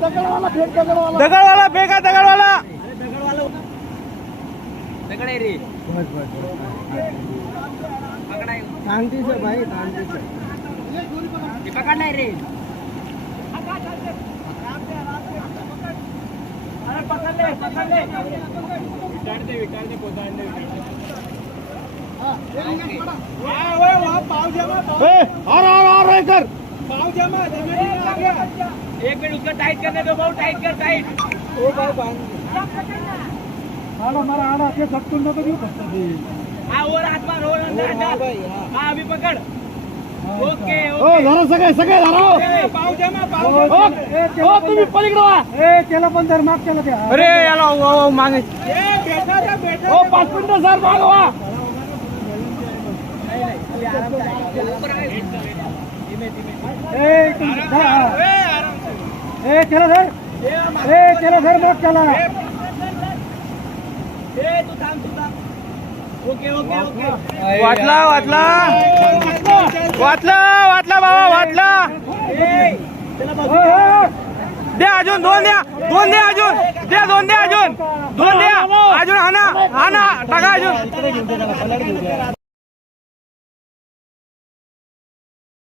दगडवाला फेका दगडवाला दगड आहे रे पकडणार रे एक मिनट उसका टाइट करने दो बहुत टाइट कर टाइट हाँ और हाथ मार और अंदर हाँ अभी पकड़ ओके धरा सगळे सगळे धरा तुम्ही पलीकडे व्हा त्याला पण धर माग केला त्या अरे याला मागे 5 मिनिटं सर मागवा त्याला धर त्याला धर माग केला वाटला वाटला वाटला वाटला बाबा वाटला द्या अजून दोन द्या अजून द्या दोन द्या अजून हाना टाका अजून